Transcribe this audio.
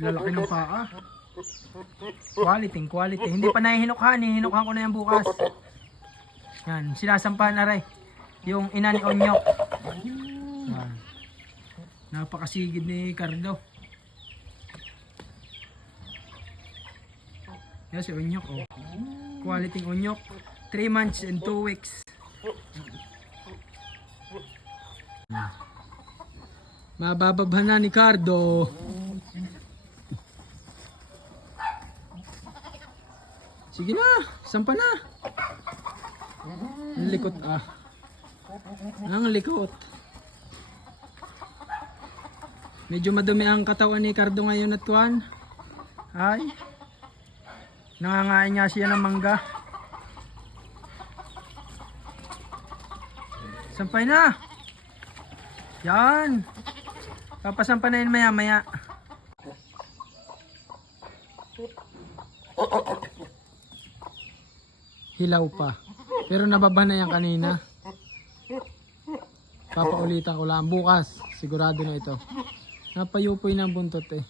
Lalaki ng paa. Quality, quality. Hindi pa nahihinukhan, hihinukhan ko na yan bukas. Yan, sinasampahan na rin. Yung ina ni Onyok. Yan. Napakasigid ni Cardo. Yan si Onyok, oh. Quality Onyok. 3 months and 2 weeks. Mabababhan na ni Cardo. Sige na, sampa na. Ang likot ah. Ang likot. Medyo madumi ang katawan ni Cardo ngayon at kuwan. Ay. Nangangain nga siya ng mangga. Sampay na. Yan. Papasampanayin maya maya. Hilaw pa. Pero nababa na yan kanina. Papaulitan ko lang. Bukas. Sigurado na ito. Napayupoy na ang buntot eh.